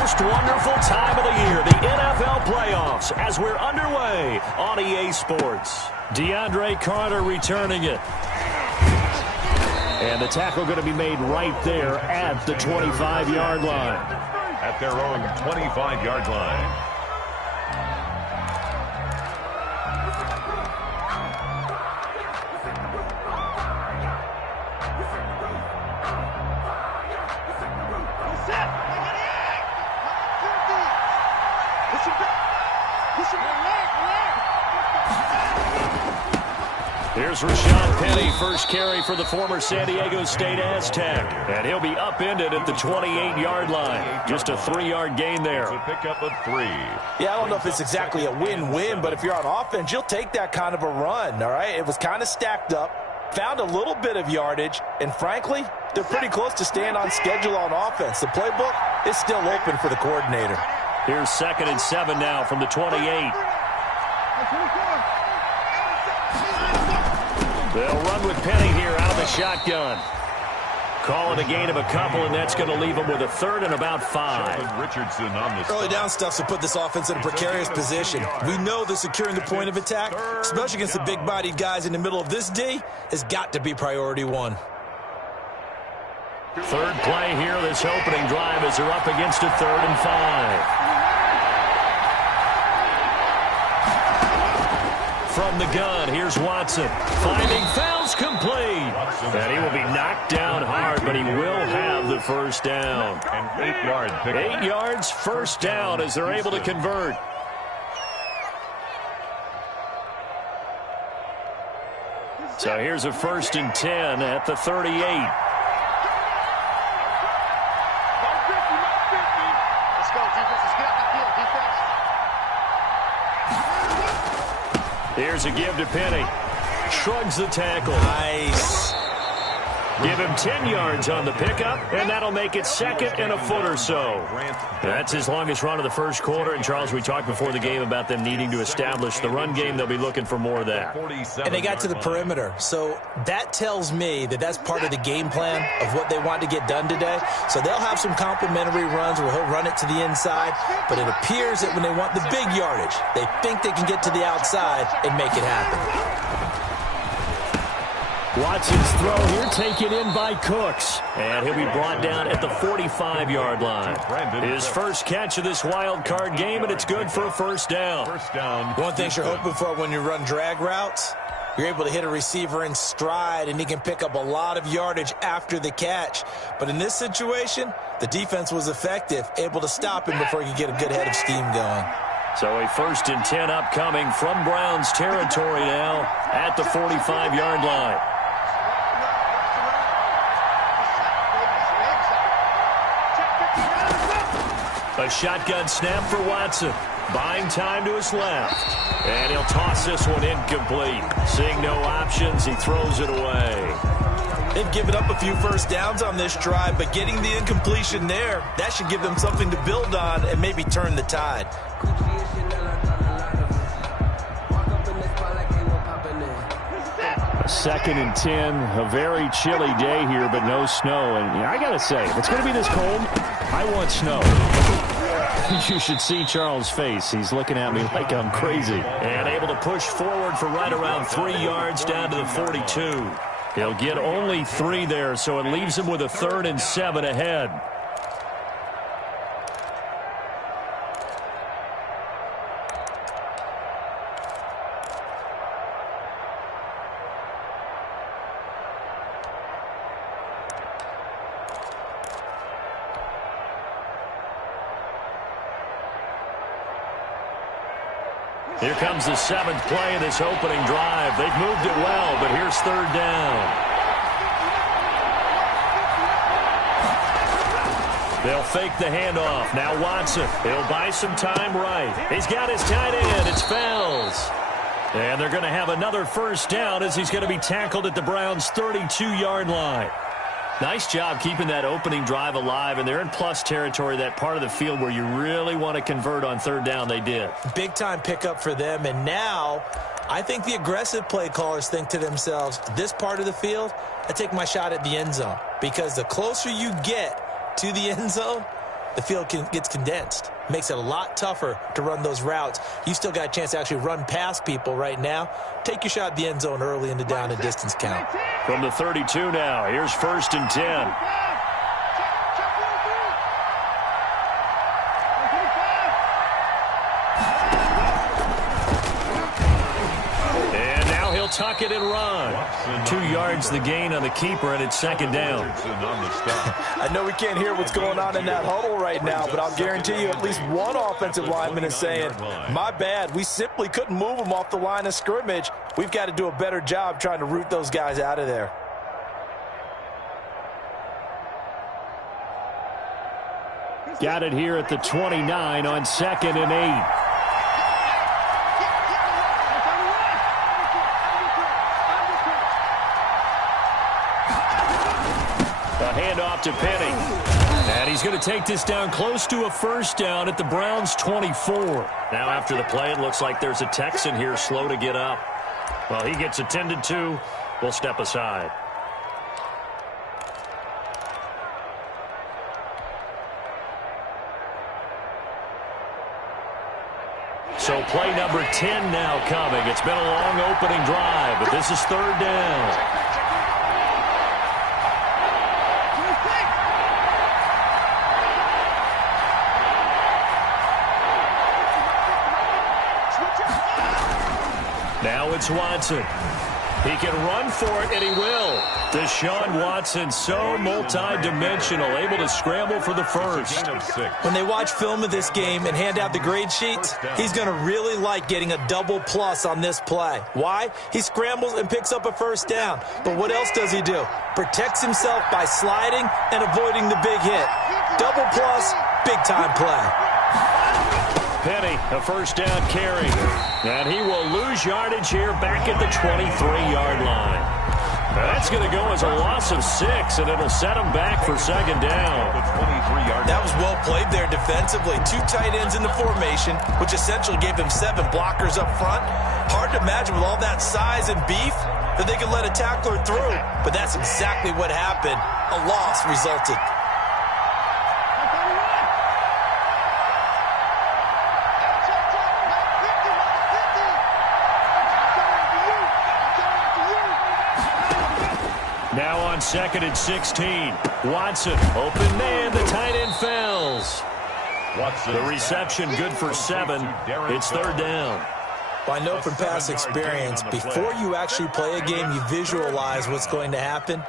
most wonderful time of the year, the NFL playoffs, as we're underway on EA Sports. DeAndre Carter returning it. And the tackle going to be made right there at the 25-yard line. At their own 25-yard line. Here's Rashad Penny, first carry for the former San Diego State Aztec. And he'll be upended at the 28-yard line. Just a 3-yard gain there. So pick up a 3. Yeah, I don't know if it's exactly a win-win, but if you're on offense, you'll take that kind of a run, all right? It was kind of stacked up, found a little bit of yardage, and frankly, they're pretty close to staying on schedule on offense. The playbook is still open for the coordinator. Here's 2nd and 7 now from the 28. They'll run with Penny here out of the shotgun. Call it a gain of a couple, and that's going to leave them with a 3rd and about 5. Richardson on the Early down stuff to put this offense in a precarious position. We know that securing the point of attack, especially against the big-bodied guys in the middle of this D, has got to be priority 1. Third play here, this opening drive as they're up against a 3rd and 5. From the gun, here's Watson. Finding fouls complete. And he will be knocked down hard, but he will have the first down. An 8-yard pickup. 8 yards, first down as they're able to convert. So here's a 1st and 10 at the 38. Here's a give to Penny. Shrugs the tackle. Nice. Give him 10 yards on the pickup, and that'll make it 2nd and a foot or so. That's his longest run of the first quarter. And, Charles, we talked before the game about them needing to establish the run game. They'll be looking for more of that. And they got to the perimeter. So that tells me that that's part of the game plan of what they want to get done today. So they'll have some complimentary runs where he'll run it to the inside. But it appears that when they want the big yardage, they think they can get to the outside and make it happen. Watson's throw here taken in by Cooks. And he'll be brought down at the 45-yard line. His first catch of this wild card game, and it's good for a first down. One thing you're hoping for when you run drag routes, you're able to hit a receiver in stride, and he can pick up a lot of yardage after the catch. But in this situation, the defense was effective, able to stop him before he could get a good head of steam going. So a 1st and 10 upcoming from Browns territory now at the 45-yard line. A shotgun snap for Watson. Buying time to his left. And he'll toss this one incomplete. Seeing no options, he throws it away. They've given up a few first downs on this drive, but getting the incompletion there, that should give them something to build on and maybe turn the tide. Second and 10, a very chilly day here, but no snow. And I got to say, if it's going to be this cold, I want snow. You should see Charles' face. He's looking at me like I'm crazy. And able to push forward for right around 3 yards down to the 42. He'll get only 3 there, so it leaves him with a 3rd and 7 ahead. Here comes the 7th play of this opening drive. They've moved it well, but here's 3rd down. They'll fake the handoff. Now Watson. He'll buy some time right. He's got his tight end. It's Fells. And they're going to have another first down as he's going to be tackled at the Browns' 32-yard line. Nice job keeping that opening drive alive, and they're in plus territory, that part of the field where you really want to convert on 3rd down. They did. Big-time pickup for them, and now I think the aggressive play callers think to themselves, this part of the field, I take my shot at the end zone, because the closer you get to the end zone, the field gets condensed. Makes it a lot tougher to run those routes. You still got a chance to actually run past people right now. Take your shot at the end zone early in the down and distance count. From the 32 now, here's 1st and 10. Tuck it and run. 2 yards the gain on the keeper, and it's 2nd down. I know we can't hear what's going on in that huddle right now, but I'll guarantee you at least one offensive lineman is saying, my bad, we simply couldn't move them off the line of scrimmage. We've got to do a better job trying to root those guys out of there. Got it here at the 29 on 2nd and 8. Handoff to Penny. And he's going to take this down close to a 1st down at the Browns' 24. Now after the play, it looks like there's a Texan here slow to get up. Well, he gets attended to. We'll step aside. So play number 10 now coming. It's been a long opening drive, but this is 3rd down. Now it's Watson. He can run for it, and he will. Deshaun Watson, so multi-dimensional, able to scramble for the first. When they watch film of this game and hand out the grade sheets, he's going to really like getting a double plus on this play. Why? He scrambles and picks up a 1st down. But what else does he do? Protects himself by sliding and avoiding the big hit. Double plus, big-time play. Penny, a 1st down carry. And he will lose yardage here back at the 23-yard line. That's going to go as a loss of 6, and it'll set him back for 2nd down. That was well played there defensively. 2 tight ends in the formation, which essentially gave them 7 blockers up front. Hard to imagine with all that size and beef that they could let a tackler through. But that's exactly what happened. A loss resulted. Now on 2nd and 16. Watson, open man, the tight end fails. The reception good for 7. It's 3rd down. Well, I know from past experience, before you actually play a game, you visualize what's going to happen.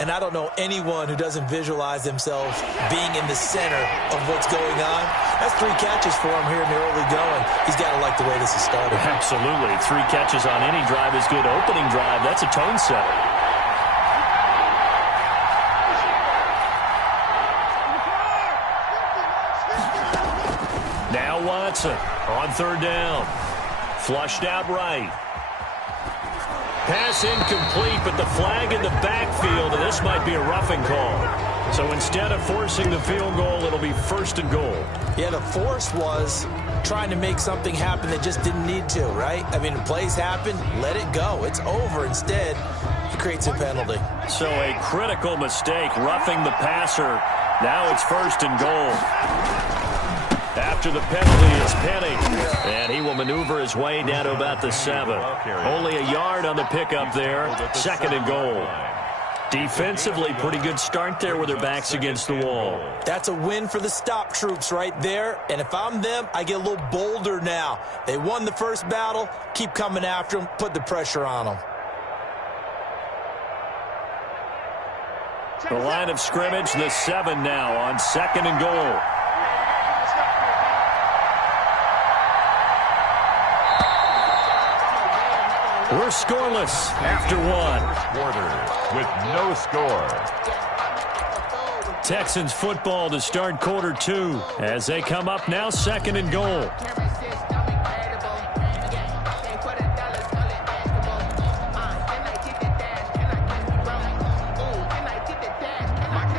And I don't know anyone who doesn't visualize themselves being in the center of what's going on. That's 3 catches for him here in the early going. He's got to like the way this is started. Absolutely. 3 catches on any drive is good. Opening drive, that's a tone setter. Now Watson on 3rd down. Flushed out right. Pass incomplete, but the flag in the backfield, and this might be a roughing call. So instead of forcing the field goal, it'll be 1st and goal. Yeah, the force was trying to make something happen that just didn't need to, right? I mean, plays happen, let it go. It's over. Instead, he creates a penalty. So a critical mistake, roughing the passer. Now it's 1st and goal. After the penalty, it's Penny. And he will maneuver his way down to about the 7. Only a yard on the pickup there. 2nd and goal. Defensively, pretty good start there with their backs against the wall. That's a win for the stop troops right there. And if I'm them, I get a little bolder now. They won the first battle. Keep coming after them. Put the pressure on them. The line of scrimmage, the 7 now on 2nd and goal. We're scoreless after 1. Quarter with no score. Texans football to start quarter 2 as they come up now 2nd and goal.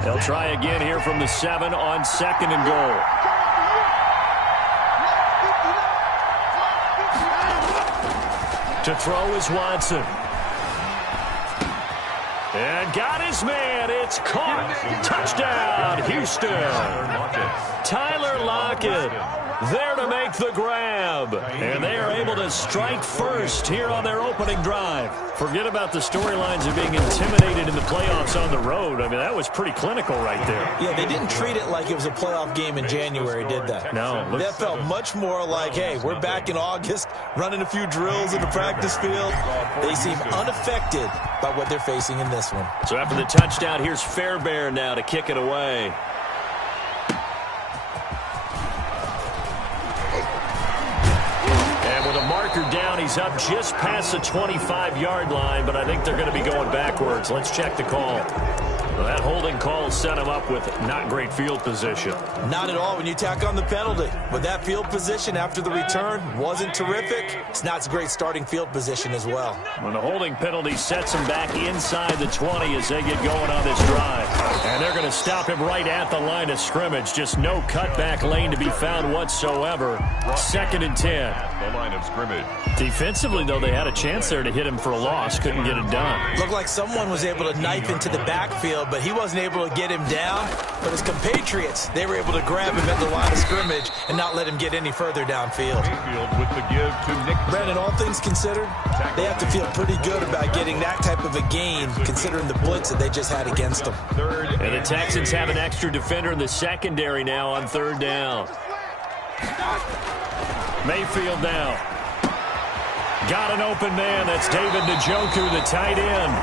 They'll try again here from the 7 on 2nd and goal. To throw is Watson. And got his man. It's caught. Touchdown, Houston. Tyler Lockett there to make the grab. And they are able to strike first here on their opening drive. Forget about the storylines of being intimidated in the playoffs on the road. I mean, that was pretty clinical right there. Yeah, they didn't treat it like it was a playoff game in January, did they? No. That felt much more like, hey, we're back in August, running a few drills in the practice field. They seem unaffected by what they're facing in this one. So after the touchdown, here's Fairbairn now to kick it away. And with a marker down, he's up just past the 25-yard line, but I think they're going to be going backwards. Let's check the call. Well, that holding call set him up with not great field position. Not at all when you tack on the penalty. But that field position after the return wasn't terrific. It's not a great starting field position as well. When the holding penalty sets him back inside the 20 as they get going on this drive. And they're going to stop him right at the line of scrimmage. Just no cutback lane to be found whatsoever. 2nd and 10. At the line of scrimmage. Defensively, though, they had a chance there to hit him for a loss. Couldn't get it done. Looked like someone was able to knife into the backfield, but he wasn't able to get him down. But his compatriots, they were able to grab him at the line of scrimmage and not let him get any further downfield. Mayfield with the give to Nick. Brandon, all things considered, they have to feel pretty good about getting that type of a gain, considering the blitz that they just had against them. And the Texans have an extra defender in the secondary now on 3rd down. Mayfield now. Got an open man. That's David Njoku, the tight end.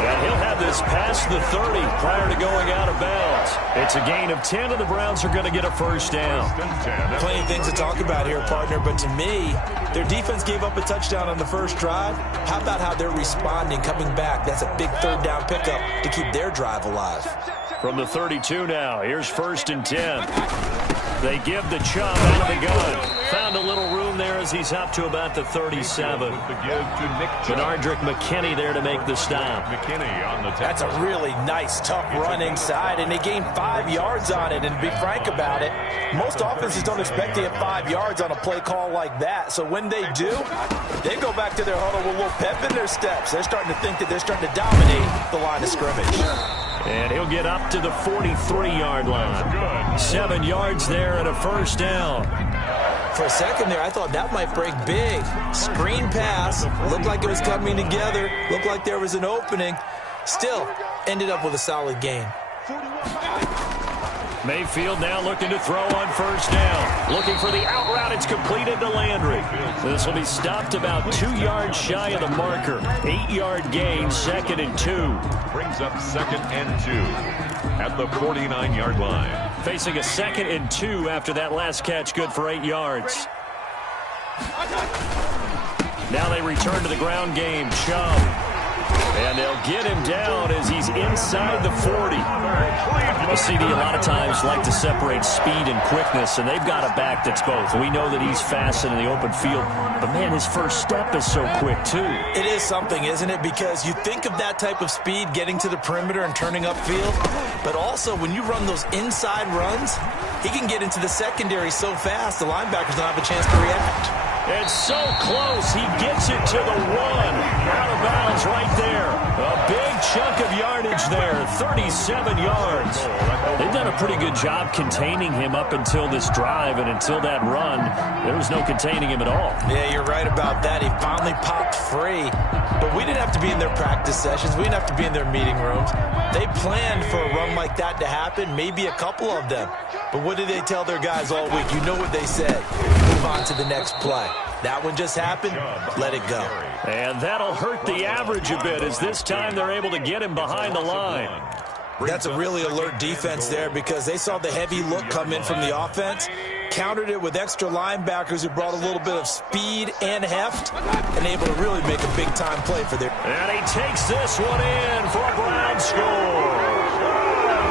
And he'll have this past the 30 prior to going out of bounds. It's a gain of 10, and the Browns are going to get a 1st down. Plenty of things to talk about here, partner, but to me, their defense gave up a touchdown on the first drive. How about how they're responding, coming back? That's a big 3rd down pickup to keep their drive alive. From the 32 now, here's 1st and 10. They give the chop out of the gun. Found a little room there as he's up to about the 37. Benardrick McKinney there to make the stop. That's a really nice, tough run inside, and they gained 5 yards on it. And to be frank about it, most offenses don't expect to get 5 yards on a play call like that. So when they do, they go back to their huddle with a little pep in their steps. They're starting to think that they're starting to dominate the line of scrimmage. And he'll get up to the 43-yard line. 7 yards there and a 1st down. For a second there, I thought that might break big. Screen pass. Looked like it was coming together. Looked like there was an opening. Still, ended up with a solid gain. Mayfield now looking to throw on 1st down. Looking for the out route. It's completed to Landry. This will be stopped about 2 yards shy of the marker. 8-yard gain, 2nd and 2. Brings up 2nd and 2 at the 49-yard line. Facing a 2nd and 2 after that last catch, good for 8 yards. Now they return to the ground game. Chubb. And they'll get him down as he's inside the 40. The CD a lot of times like to separate speed and quickness, and they've got a back that's both. We know that he's fast in the open field, but man, his first step is so quick too. It is something, isn't it? Because you think of that type of speed getting to the perimeter and turning upfield, but also when you run those inside runs, he can get into the secondary so fast the linebackers don't have a chance to react. It's so close. He gets it to the 1. Out of bounds right there. A big chunk of yardage there. 37 yards. They've done a pretty good job containing him up until this drive, and until that run, there was no containing him at all. Yeah, you're right about that. He finally popped free. But we didn't have to be in their practice sessions. We didn't have to be in their meeting rooms. They planned for a run like that to happen, maybe a couple of them. But what did they tell their guys all week? You know what they said. Move on to the next play. That one just happened. Let it go. And that'll hurt the average a bit as this time they're able to get him behind the line. That's a really alert defense there because they saw the heavy look come in from the offense, countered it with extra linebackers who brought a little bit of speed and heft, and able to really make a big-time play for their... And he takes this one in for a Brown score.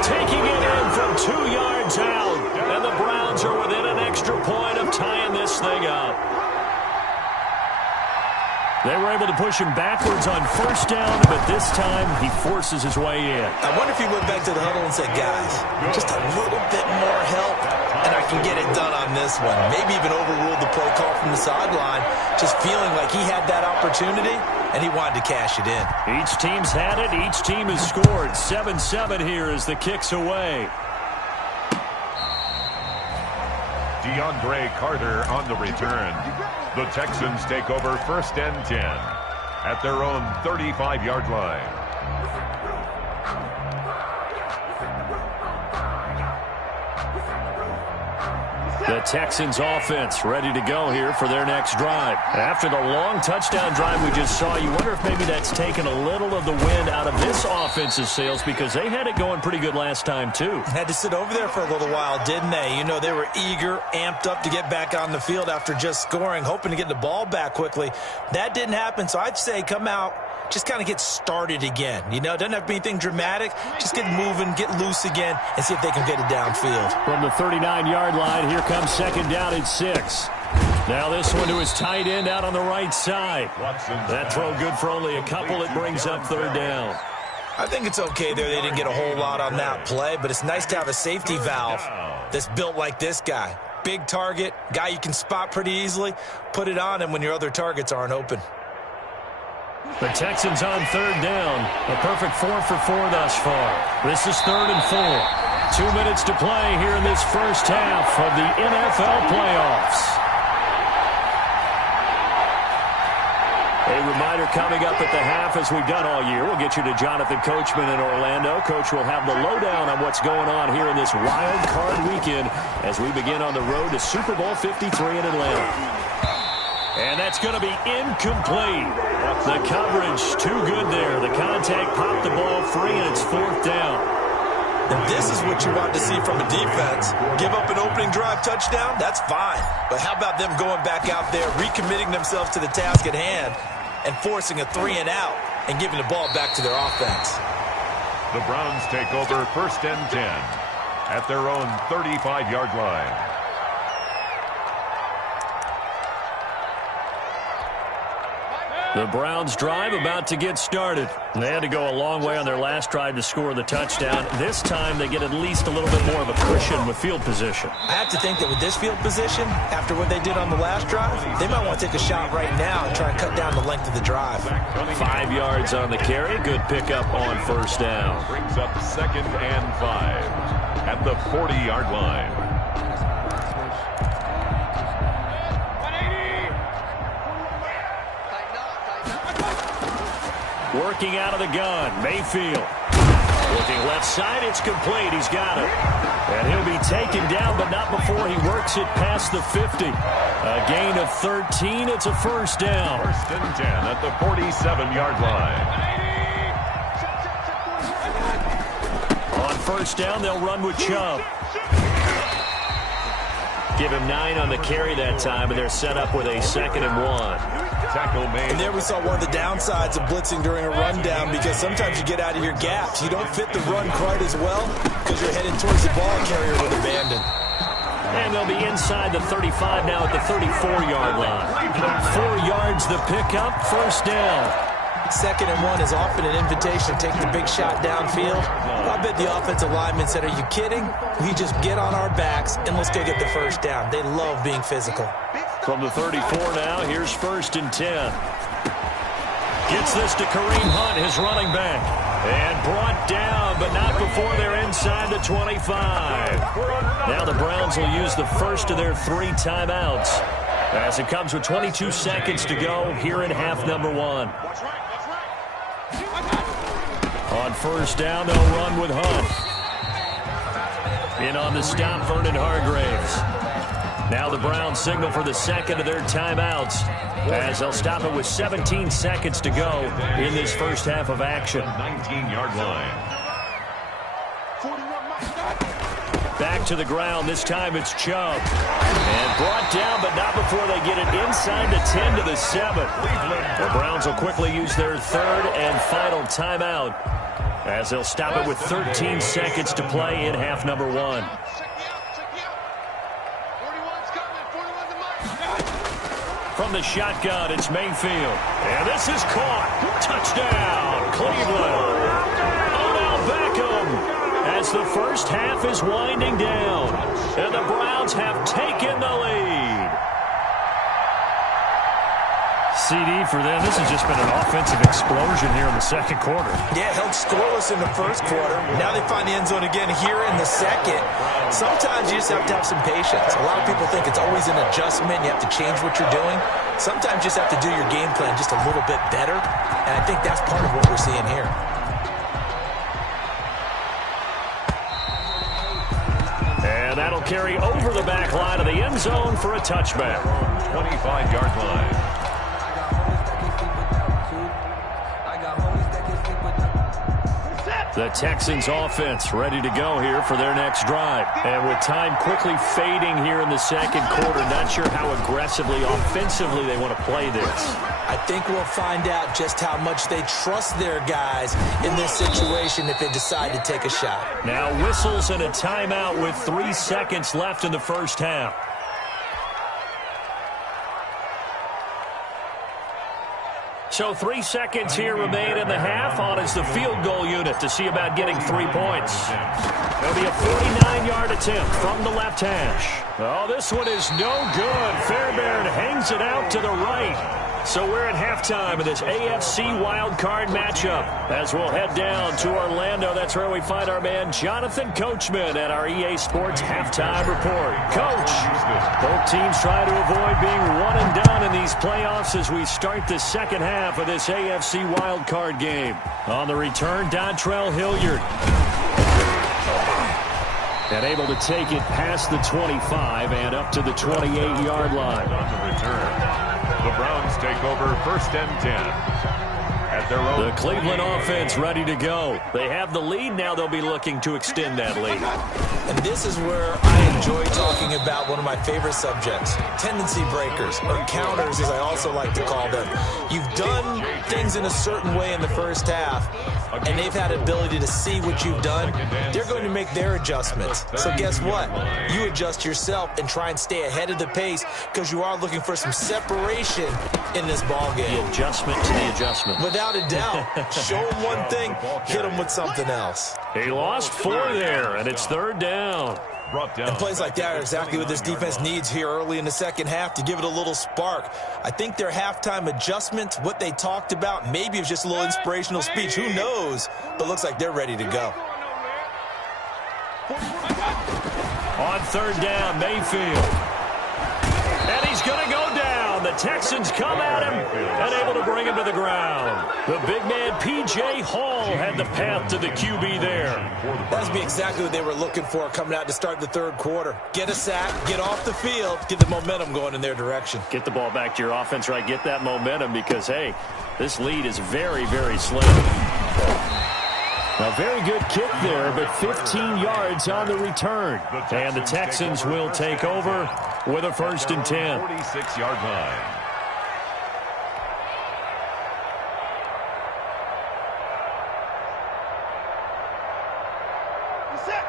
Taking it in from 2 yards out, and the Browns are within an extra point of tying this thing up. They were able to push him backwards on 1st down, but this time he forces his way in. I wonder if he went back to the huddle and said, guys, just a little bit more help, and I can get it done on this one. Maybe even overruled the play call from the sideline, just feeling like he had that opportunity. and he wanted to cash it in. Each team's had it. Each team has scored. 7-7 here as the kick's away. DeAndre Carter on the return. The Texans take over 1st and 10 at their own 35-yard line. The Texans offense ready to go here for their next drive. After the long touchdown drive we just saw, you wonder if maybe that's taken a little of the wind out of this offense's sails, because they had it going pretty good last time too. Had to sit over there for a little while, didn't they? You know, they were eager, amped up to get back on the field after just scoring, hoping to get the ball back quickly. That didn't happen, so I'd say come out, just kind of get started again. You know, it doesn't have to be anything dramatic. Just get moving, get loose again, and see if they can get it downfield. From the 39-yard line, here comes 2nd down and 6. Now this one to his tight end out on the right side. That throw good for only a couple. It brings up 3rd down. I think it's okay there. They didn't get a whole lot on that play, but it's nice to have a safety valve that's built like this guy. Big target, guy you can spot pretty easily. Put it on him when your other targets aren't open. The Texans on 3rd down. A perfect 4 for 4 thus far. This is 3rd and 4. 2 minutes to play here in this first half of the NFL playoffs. A reminder coming up at the half, as we've done all year. We'll get you to Jonathan Coachman in Orlando. Coach will have the lowdown on what's going on here in this wild card weekend as we begin on the road to Super Bowl 53 in Atlanta. And that's going to be incomplete. The coverage too good there. The contact popped the ball free, and it's 4th down. And this is what you want to see from a defense. Give up an opening drive touchdown, that's fine. But how about them going back out there, recommitting themselves to the task at hand, and forcing a 3-and-out and giving the ball back to their offense? The Browns take over 1st and 10 at their own 35-yard line. The Browns drive about to get started. They had to go a long way on their last drive to score the touchdown. This time they get at least a little bit more of a cushion with field position. I have to think that with this field position, after what they did on the last drive, they might want to take a shot right now and try and cut down the length of the drive. 5 yards on the carry. Good pickup on 1st down. Brings up 2nd and 5 at the 40-yard line. Working out of the gun, Mayfield. Looking left side, it's complete. He's got it. And he'll be taken down, but not before he works it past the 50. A gain of 13. It's a 1st down. 1st and 10 at the 47-yard line. On 1st down, they'll run with Chubb. Give him 9 on the carry that time, and they're set up with a 2nd and 1. Tackle made. And there we saw one of the downsides of blitzing during a rundown, because sometimes you get out of your gaps. You don't fit the run quite as well because you're headed towards the ball carrier with abandon. And they'll be inside the 35 now at the 34-yard line. 4 yards the pickup, 1st down. 2nd and 1 is often an invitation to take the big shot downfield. I bet the offensive lineman said, are you kidding? We just get on our backs and let's go get the 1st down. They love being physical. From the 34 now, here's 1st and 10. Gets this to Kareem Hunt, his running back. And brought down, but not before they're inside the 25. Now the Browns will use the first of their 3 timeouts, as it comes with 22 seconds to go here in half number 1. On 1st down, they'll run with Hunt. In on the stop, Vernon Hargraves. Now the Browns signal for the 2nd of their timeouts, as they'll stop it with 17 seconds to go in this first half of action. 19-yard line. Back to the ground. This time it's Chubb. And brought down, but not before they get it inside the 10 to the 7. The Browns will quickly use their 3rd and final timeout, as they'll stop it with 13 seconds to play in half number 1. From the shotgun, it's Mayfield. And this is caught. Touchdown, Cleveland. Odell Beckham, as the first half is winding down. And the Browns have taken the lead. CD for them. This has just been an offensive explosion here in the second quarter. Yeah, held scoreless in the first quarter. Now they find the end zone again here in the second. Sometimes you just have to have some patience. A lot of people think it's always an adjustment. You have to change what you're doing. Sometimes you just have to do your game plan just a little bit better. And I think that's part of what we're seeing here. And that'll carry over the back line of the end zone for a touchback. 25-yard line. The Texans offense ready to go here for their next drive. And with time quickly fading here in the second quarter, not sure how aggressively, offensively they want to play this. I think we'll find out just how much they trust their guys in this situation if they decide to take a shot. Now whistles and a timeout with 3 seconds left in the first half. So 3 seconds here remain in the half. On is the field goal unit to see about getting 3 points. It'll be a 49-yard attempt from the left hash. Oh, this one is no good. Fairbairn hangs it out to the right. So we're at halftime of this AFC wildcard matchup. As we'll head down to Orlando, that's where we find our man Jonathan Coachman at our EA Sports Halftime Report. Coach, both teams try to avoid being one and done in these playoffs as we start the second half of this AFC wildcard game. On the return, Dontrell Hilliard. And able to take it past the 25 and up to the 28-yard line. On the return, the Browns take over first and 10 at their own. The Cleveland offense ready to go. They have the lead. Now they'll be looking to extend that lead. And this is where I enjoy talking about one of my favorite subjects, tendency breakers, or counters as I also like to call them. You've done things in a certain way in the first half, and they've had an ability to see what you've done. They're going to make their adjustments. So guess what? You adjust yourself and try and stay ahead of the pace because you are looking for some separation in this ball game. The adjustment to the adjustment. Without a doubt. Show them one thing, hit them with something else. He lost 4 there, and it's third down. And plays like that are exactly what this defense needs here early in the second half to give it a little spark. I think their halftime adjustments, what they talked about, maybe it was just a little inspirational speech. Who knows? But looks like they're ready to go. On third down, Mayfield. And he's going to go down. The Texans come at him and able to bring him to the ground. The big man, P.J. Hall, had the path to the QB there. That'd be exactly what they were looking for coming out to start the third quarter. Get a sack, get off the field, get the momentum going in their direction. Get the ball back to your offense, right? Get that momentum because, hey, this lead is very, very slim. A very good kick there, but 15 yards on the return. And the Texans will take over with a first and 10. 46-yard line.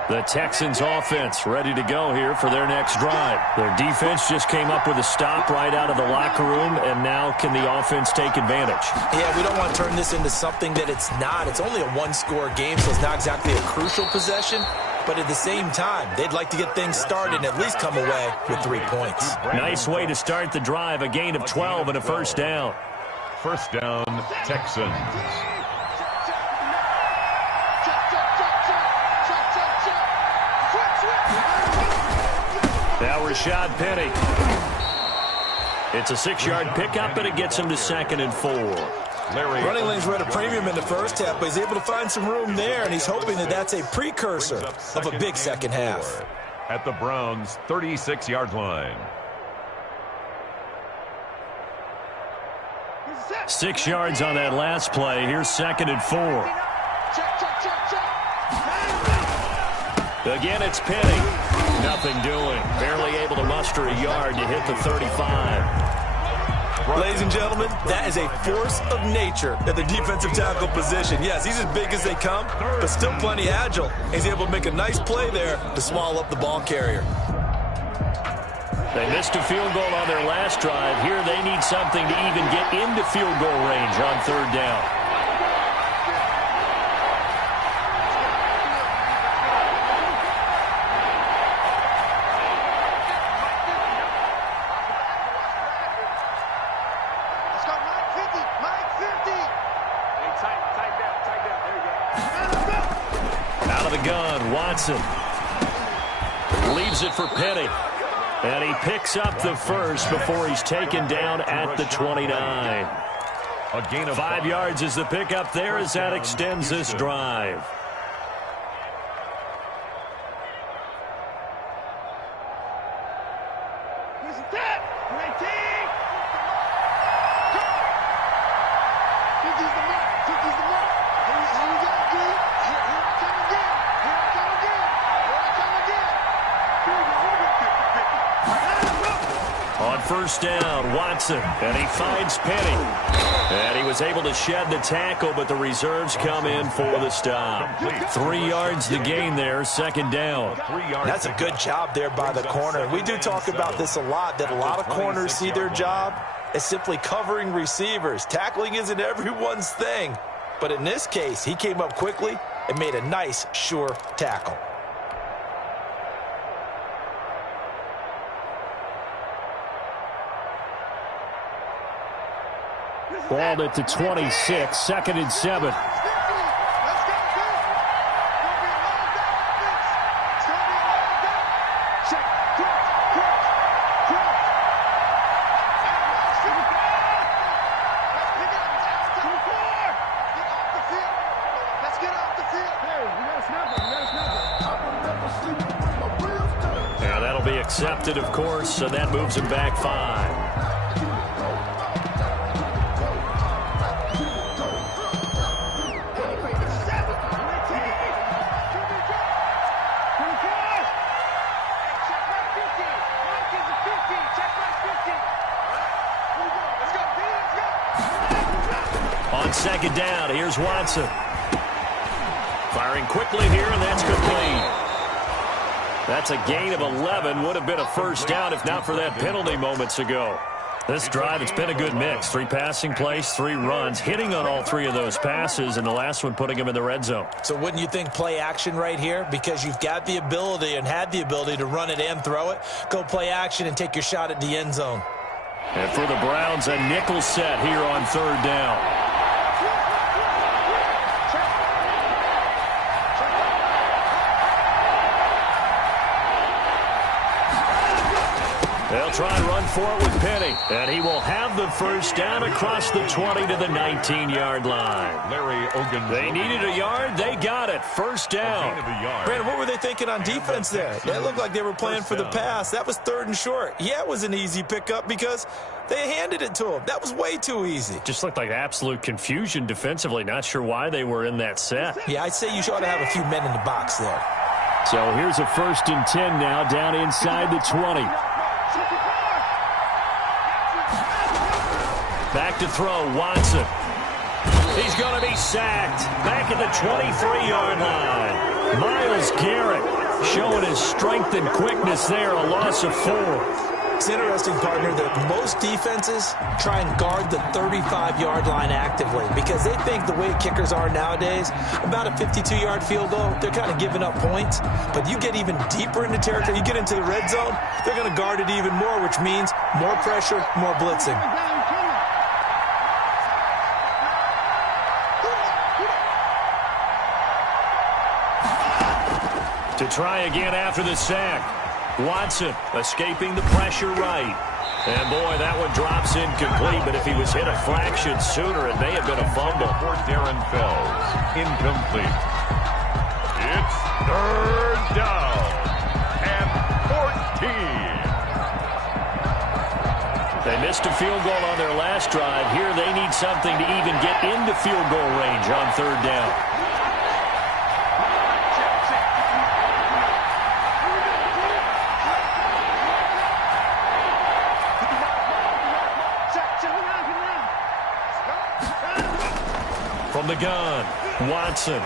The Texans offense ready to go here for their next drive. Their defense just came up with a stop right out of the locker room, and now can the offense take advantage? Yeah, we don't want to turn this into something that it's not. It's only a one-score game, so it's not exactly a crucial possession. But at the same time, they'd like to get things started and at least come away with 3 points. Nice way to start the drive, a gain of 12 and a first down. First down, Texans. Now Rashad Penny. It's a 6-yard pickup, and it gets him to 2nd and 4. Running lanes were at a premium in the first half, but he's able to find some room there, and he's hoping that that's a precursor of a big second half. At the Browns' 36-yard line. 6 yards on that last play. Here's 2nd and 4. Again, it's Penny. Nothing doing. Barely able to muster a yard to hit the 35. Ladies and gentlemen, that is a force of nature at the defensive tackle position. Yes, he's as big as they come, but still plenty agile. He's able to make a nice play there to swallow up the ball carrier. They missed a field goal on their last drive. Here they need something to even get into field goal range on third down. Watson. Leaves it for Penny. And he picks up the first before he's taken down at the 29. A gain of 5 yards is the pickup there as that extends this drive. First down, Watson, and he finds Penny. And he was able to shed the tackle, but the reserves come in for the stop. 3 yards the gain there, second down. That's a good job there by the corner. We do talk about this a lot, that a lot of corners see their job as simply covering receivers. Tackling isn't everyone's thing. But in this case, he came up quickly and made a nice, sure tackle. Balled at the 26, second and 7. And that'll be accepted, of course, so that moves him back 5. Second down, here's Watson. Firing quickly here, and that's complete. That's a gain of 11. Would have been a first down if not for that penalty moments ago. This drive, it's been a good mix. 3 passing plays, 3 runs, hitting on all 3 of those passes, and the last one putting him in the red zone. So wouldn't you think play action right here? Because you've got the ability and had the ability to run it and throw it. Go play action and take your shot at the end zone. And for the Browns, a nickel set here on third down. They'll try and run for it with Penny. And he will have the first down across the 20 to the 19-yard line. Larry Ogun. They needed a yard. They got it. First down. Brandon, what were they thinking on defense there? It looked like they were playing for the pass. That was 3rd and short. Yeah, it was an easy pickup because they handed it to him. That was way too easy. Just looked like absolute confusion defensively. Not sure why they were in that set. Yeah, I'd say you ought to have a few men in the box there. So here's a 1st and 10 now down inside the 20. Back to throw, Watson. He's going to be sacked. Back at the 23-yard line. Myles Garrett showing his strength and quickness there, a loss of 4. It's interesting, partner, that most defenses try and guard the 35-yard line actively because they think the way kickers are nowadays, about a 52-yard field goal, they're kind of giving up points. But you get even deeper into territory, you get into the red zone, they're going to guard it even more, which means more pressure, more blitzing. To try again after the sack. Watson escaping the pressure right. And, boy, that one drops incomplete, but if he was hit a fraction sooner, it may have been a fumble. For Darren Fells, incomplete. It's 3rd down and 14. They missed a field goal on their last drive. Here they need something to even get into field goal range on 3rd down. From the gun, Watson.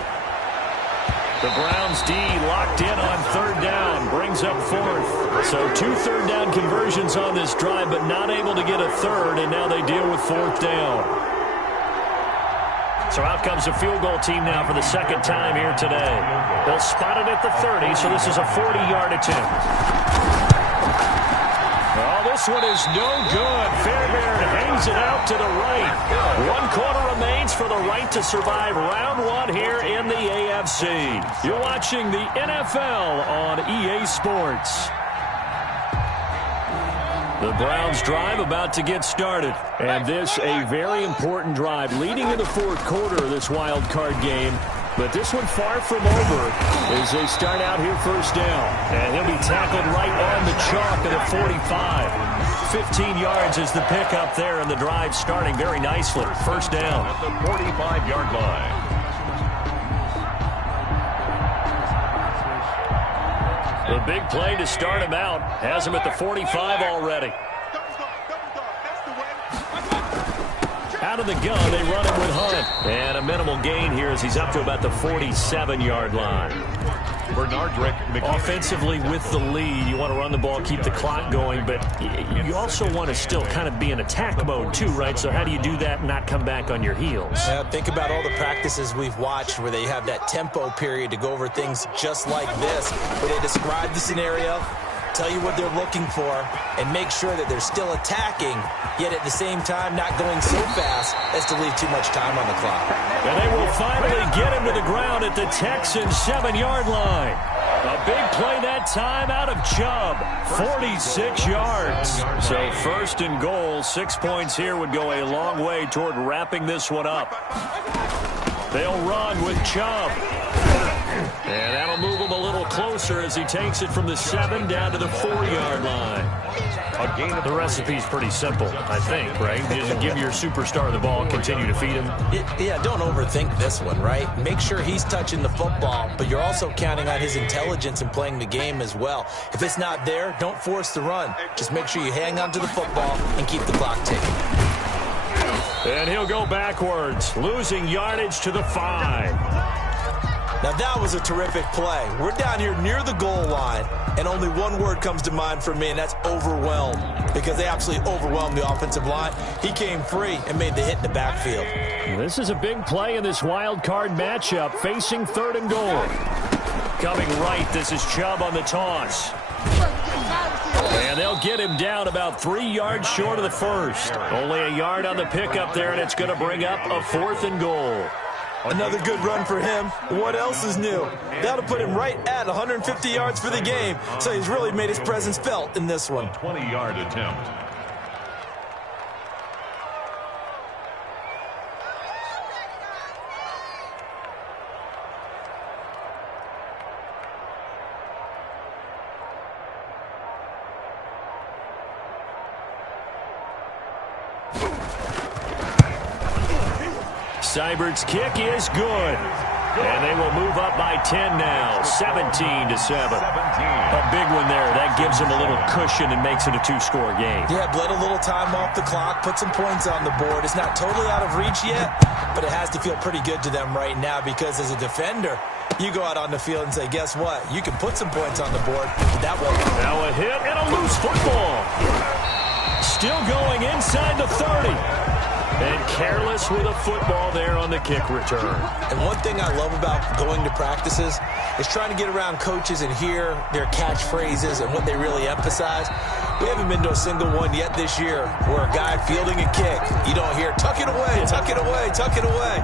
The Browns D locked in on 3rd down, brings up 4th. So 2 third down conversions on this drive, but not able to get a 3rd, and now they deal with 4th down. So out comes the field goal team now for the 2nd time here today. They'll spot it at the 30, so this is a 40-yard attempt. Oh, this one is no good. Fairbairn hangs it out to the right. 1 quarter remains for the right to survive round 1 here in the AFC. You're watching the NFL on EA Sports. The Browns drive about to get started. And this a very important drive leading in the 4th quarter of this wild card game. But this one far from over as they start out here first down. And he'll be tackled right on the chalk of the 45. 15 yards is the pickup there, and the drive starting very nicely. First down. At the 45-yard line. The big play to start him out. Has him at the 45 already. Out of the gun, they run him with Hunt. And a minimal gain here as he's up to about the 47-yard line. Offensively with the lead, you want to run the ball, keep the clock going, but you also want to still kind of be in attack mode too, right? So how do you do that and not come back on your heels? Yeah, think about all the practices we've watched where they have that tempo period to go over things just like this, where they describe the scenario, tell you what they're looking for, and make sure that they're still attacking, yet at the same time not going so fast as to leave too much time on the clock. And they will finally get him to the ground at the Texans' 7-yard line. A big play that time out of Chubb, 46 yards. So 1st and goal, 6 points here would go a long way toward wrapping this one up. They'll run with Chubb. And that'll move him a little closer as he takes it from the 7 down to the 4-yard line. The recipe's pretty simple, I think, right? Just give your superstar the ball, continue to feed him. Yeah, don't overthink this one, right? Make sure he's touching the football, but you're also counting on his intelligence in playing the game as well. If it's not there, don't force the run. Just make sure you hang on to the football and keep the clock ticking. And he'll go backwards, losing yardage to the 5. Now, that was a terrific play. We're down here near the goal line, and only one word comes to mind for me, and that's overwhelmed, because they absolutely overwhelmed the offensive line. He came free and made the hit in the backfield. This is a big play in this wild card matchup, facing 3rd and goal. Coming right, this is Chubb on the toss. And they'll get him down about 3 yards short of the 1st. Only a yard on the pickup there, and it's going to bring up a 4th and goal. Another good run for him. What else is new? That'll put him right at 150 yards for the game. So he's really made his presence felt in this one. 20-yard attempt. Seibert's kick is good. And they will move up by 10 now, 17-7. A big one there. That gives them a little cushion and makes it a 2-score game. Yeah, bled a little time off the clock, put some points on the board. It's not totally out of reach yet, but it has to feel pretty good to them right now because as a defender, you go out on the field and say, guess what? You can put some points on the board, but that won't. Now a hit and a loose football. Still going inside the 30. And careless with a football there on the kick return. And one thing I love about going to practices is trying to get around coaches and hear their catchphrases and what they really emphasize. We haven't been to a single one yet this year where a guy fielding a kick, you don't hear, tuck it away, tuck it away, tuck it away.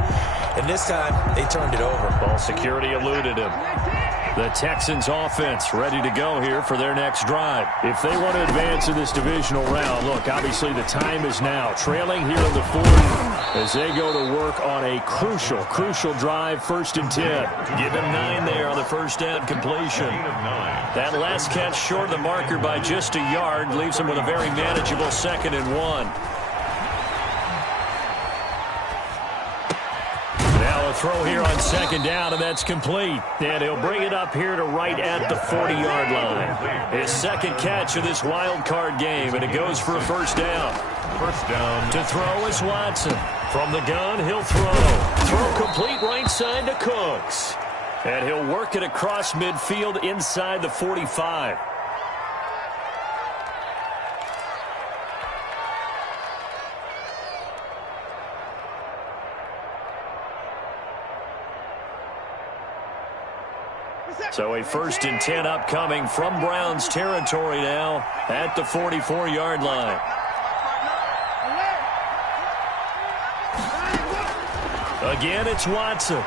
And this time, they turned it over. Ball security eluded him. The Texans offense ready to go here for their next drive. If they want to advance in this divisional round, look, obviously the time is now. Trailing here in the 4th as they go to work on a crucial drive, 1st and 10. Give him 9 there on the first down completion. That last catch short of the marker by just a yard leaves him with a very manageable 2nd and 1. A throw here on 2nd down, and that's complete. And he'll bring it up here to right at the 40-yard line. His 2nd catch of this wild card game, and it goes for a 1st down. First down. To throw is Watson. From the gun, he'll throw. Throw complete right side to Cooks. And he'll work it across midfield inside the 45. So a 1st and 10 upcoming from Browns territory now at the 44-yard line. Again, it's Watson.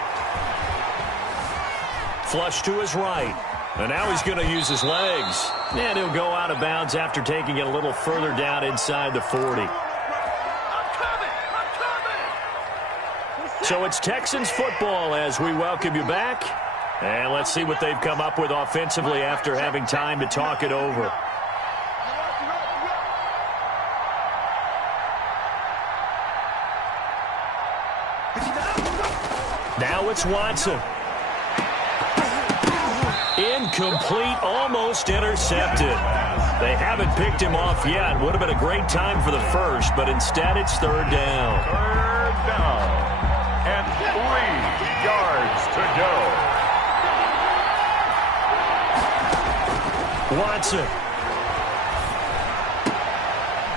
Flush to his right. And now he's going to use his legs. And he'll go out of bounds after taking it a little further down inside the 40. So it's Texans football as we welcome you back. And let's see what they've come up with offensively after having time to talk it over. Now it's Watson. Incomplete, almost intercepted. They haven't picked him off yet. Would have been a great time for the first, but instead it's 3rd down. 3rd down. And 3 yards to go. Watson.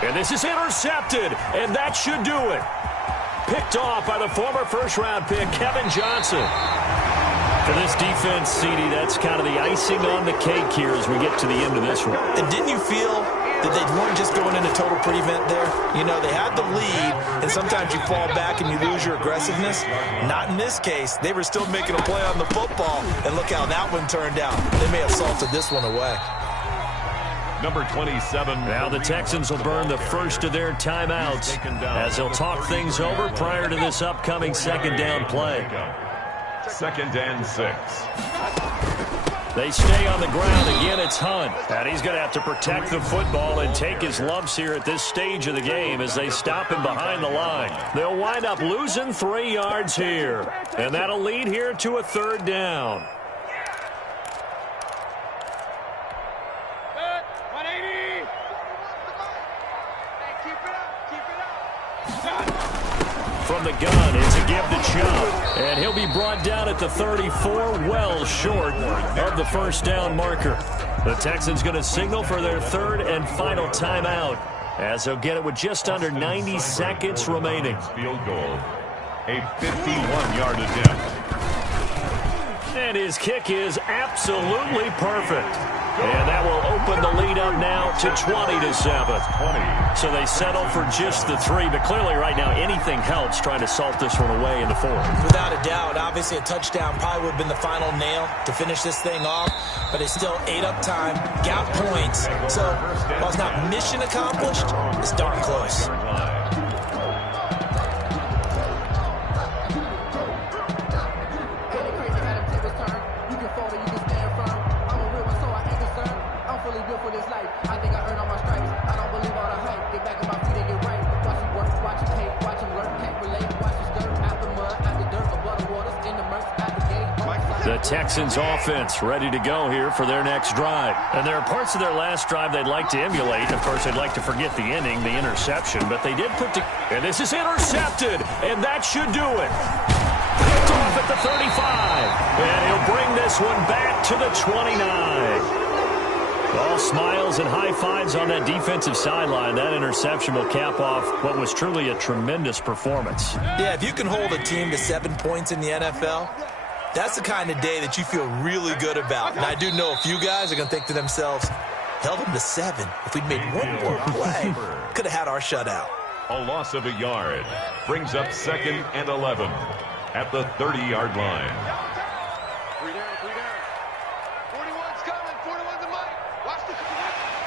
And this is intercepted, and that should do it. Picked off by the former first-round pick, Kevin Johnson. For this defense, CD, that's kind of the icing on the cake here as we get to the end of this one. And didn't you feel that they weren't just going into total prevent there? You know, they had the lead, and sometimes you fall back and you lose your aggressiveness. Not in this case. They were still making a play on the football, and look how that one turned out. They may have salted this one away. Number 27. Now the Texans will burn the first of their timeouts as they'll talk things over prior to this upcoming 2nd down play. 2nd and 6. They stay on the ground. Again, it's Hunt. And he's going to have to protect the football and take his lumps here at this stage of the game as they stop him behind the line. They'll wind up losing 3 yards here. And that'll lead here to a 3rd down. From the gun, it's a give to Chubb. And he'll be brought down at the 34, well short of the 1st down marker. The Texans going to signal for their 3rd and final timeout as they'll get it with just under 90 seconds remaining. Field goal. A 51-yard attempt. And his kick is absolutely perfect. And that will open the lead up now to 20-7. So they settle for just the 3, but clearly right now anything helps trying to salt this one away in the 4th. Without a doubt, obviously a touchdown probably would have been the final nail to finish this thing off, but it's still ate up time, got points. So while it's not mission accomplished, it's darn close. The Texans offense ready to go here for their next drive. And there are parts of their last drive they'd like to emulate. Of course, they'd like to forget the ending, the interception, but they did put and this is intercepted, and that should do it. Picked off at the 35, and he'll bring this one back to the 29. All smiles and high fives on that defensive sideline. That interception will cap off what was truly a tremendous performance. Yeah, if you can hold a team to 7 points in the NFL, that's the kind of day that you feel really good about. And I do know a few guys are going to think to themselves, held them to 7. If we'd made one more play, could have had our shutout. A loss of a yard brings up 2nd and 11 at the 30-yard line. 41's coming. 41's the mic. Watch the...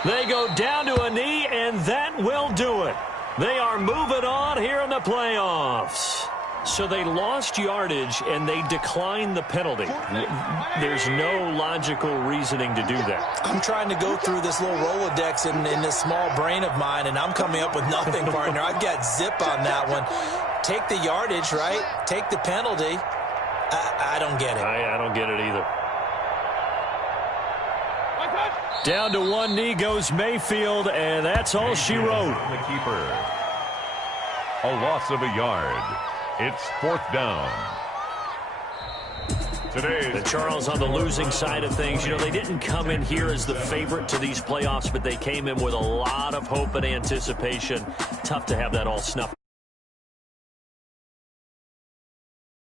They go down to a knee, and that will do it. They are moving on here in the playoffs. So they lost yardage, and they declined the penalty. There's no logical reasoning to do that. I'm trying to go through this little Rolodex in this small brain of mine, and I'm coming up with nothing, partner. I've got zip on that one. Take the yardage, right? Take the penalty. I don't get it. I don't get it either. Down to one knee goes Mayfield, and that's all she wrote. The keeper. A loss of a yard. It's 4th down. And Charles, on the losing side of things, you know, they didn't come in here as the favorite to these playoffs, but they came in with a lot of hope and anticipation. Tough to have that all snuffed.